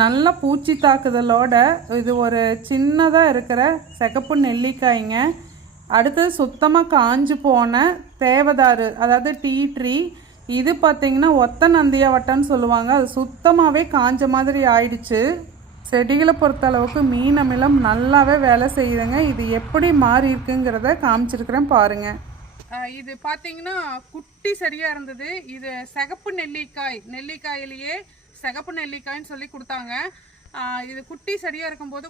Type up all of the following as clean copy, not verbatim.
நல்ல பூச்சி தாக்குதலோட இது ஒரு சின்னதாக இருக்கிற சிகப்பு நெல்லிக்காய்ங்க. அடுத்தது சுத்தமாக காஞ்சு போன தேவதாரு, அதாவது டீ ட்ரீ. இது பார்த்திங்கன்னா ஒத்த நந்தியா வட்டம்னு சொல்லுவாங்க. அது சுத்தமாகவே காஞ்ச மாதிரி ஆயிடுச்சு. செடிகளை பொறுத்த அளவுக்கு மீன் அமிலம் நல்லாவே வேலை செய்யுதுங்க. இது எப்படி மாறி இருக்குங்கிறத காமிச்சிருக்கிறேன் பாருங்கள். இது பார்த்தீங்கன்னா குட்டி செடியாக இருந்தது. இது சிகப்பு நெல்லிக்காயிலேயே சிகப்பு நெல்லிக்காய்ன்னு சொல்லி கொடுத்தாங்க. இது குட்டி செடியாக இருக்கும்போது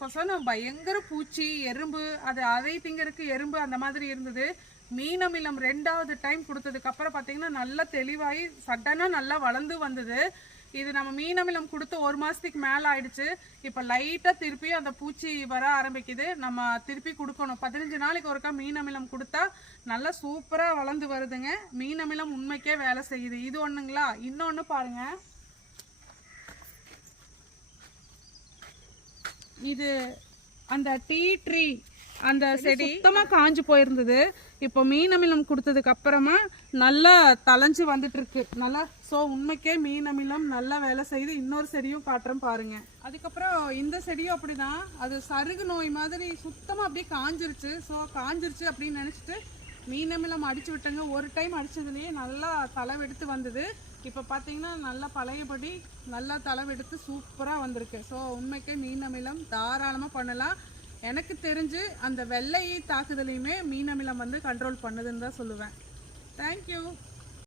கொசன்னு பயங்கர பூச்சி, எறும்பு, அதை திங்கிறதுக்கு எறும்பு அந்த மாதிரி இருந்தது. மீன் அமிலம் 2வது டைம் கொடுத்ததுக்கப்புறம் பார்த்தீங்கன்னா நல்லா தெளிவாகி சடனாக நல்லா வளர்ந்து வந்தது. இது நம்ம மீன் அமிலம் கொடுத்து 1 மாதத்துக்கு மேலே ஆயிடுச்சு. இப்போ லைட்டாக திருப்பி அந்த பூச்சி வர ஆரம்பிக்குது. நம்ம திருப்பி கொடுக்கணும். 15 நாளைக்கு ஒருக்கா மீன் அமிலம் கொடுத்தா நல்லா சூப்பராக வளர்ந்து வருதுங்க. மீன் அமிலம் உண்மைக்கே வேலை செய்யுது. இது ஒன்றுங்களா. இன்னொன்று பாருங்கள், இது அந்த டீ ட்ரீ, அந்த செடி சுத்தமாக காஞ்சு போயிருந்தது. இப்போ மீன் அமிலம் கொடுத்ததுக்கு அப்புறமா நல்லா தளைஞ்சு வந்துட்டு இருக்கு நல்லா. ஸோ உண்மைக்கே மீன் அமிலம் நல்லா வேலை செய்யுது. இன்னொரு செடியும் காட்டுறேன் பாருங்க. அதுக்கப்புறம் இந்த செடியும் அப்படிதான். அது சருகு நோய் மாதிரி சுத்தமாக அப்படியே காஞ்சிருச்சு. ஸோ காஞ்சிருச்சு அப்படின்னு நினச்சிட்டு மீன் அமிலம் அடிச்சு விட்டேங்க. ஒரு டைம் அடிச்சதுலேயே நல்லா தளவெடுத்து வந்தது. இப்போ பார்த்தீங்கன்னா நல்லா பழையபடி நல்லா தளவெடுத்து சூப்பராக வந்திருக்கு. ஸோ உண்மைக்கே மீன் அமிலம் தாராளமாக பண்ணலாம். எனக்கு தெரிஞ்சு அந்த வெள்ளை தாக்குதலையுமே மீன் அமிலம் வந்து கண்ட்ரோல் பண்ணுதுன்னு தான் சொல்லுவேன். தேங்க்யூ.